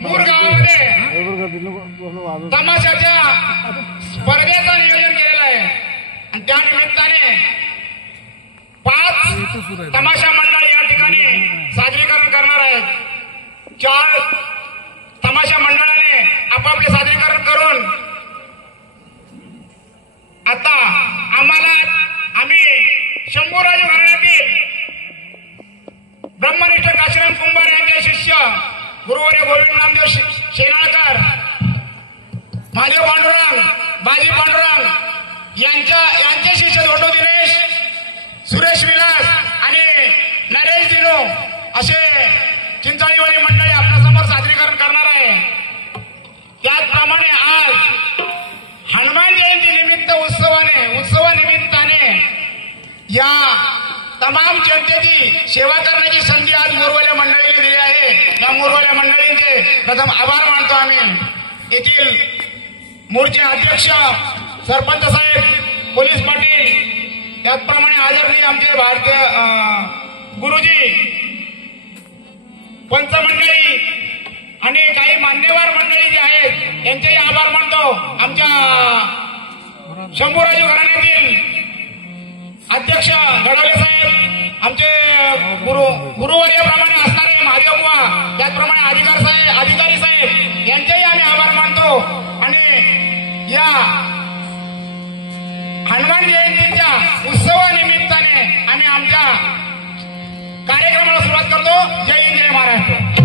Moore गावामध्ये तमाशाच्या स्पर्धेचं नियोजन केलेलं आहे आणि त्या निमित्ताने 5 तमाशा मंडळ या ठिकाणी सादरीकरण करणार आहेत। 4 तमाशा मंडळाने आपापले सादरीकरण करून आता आम्ही शंभूराज घराण्यातील ब्रह्मनिष्ठ काशीराम कुंभार यांचे शिष्य गुरुवर्य गोविंद नामदेव शेनाळकर, महादेव पांडुरंग, बाजी पांडुरंग यांचे शिष्य छोटू दिनेश, सुरेश विलास आणि नरेश दिनो असे चिंचाळीवाडी मंडळी आपल्यासमोर सादरीकरण करणार आहे। त्याचप्रमाणे आज हनुमान जयंती निमित्त उत्सवानिमित्ताने या तमाम जनतेची सेवा करण्याची संधी आज मोरवाल्या मंडळीने दिली आहे। या मोरवाल्या मंडळींचे प्रथम आभार मानतो आम्ही। येथील मोर्चे अध्यक्ष सरपंच साहेब, पोलीस पाटील, त्याचप्रमाणे आदरणीय आमचे भारतीय गुरुजी, पंच मंडळी आणि काही मान्यवर मंडळी जे आहेत यांचेही आभार मानतो। आमच्या शंभूराज घराण्यातील अध्यक्ष घडवले साहेब, आमचे गुरुवर्याप्रमाणे असणारे महादेव बुवा, त्याचप्रमाणे अधिकारी साहेब यांचेही आम्ही आभार मानतो। आणि या हनुमान जयंतीच्या उत्सवानिमित्ताने आम्ही आमच्या कार्यक्रमाला सुरुवात करतो। जय हिंद, जय महाराष्ट्र।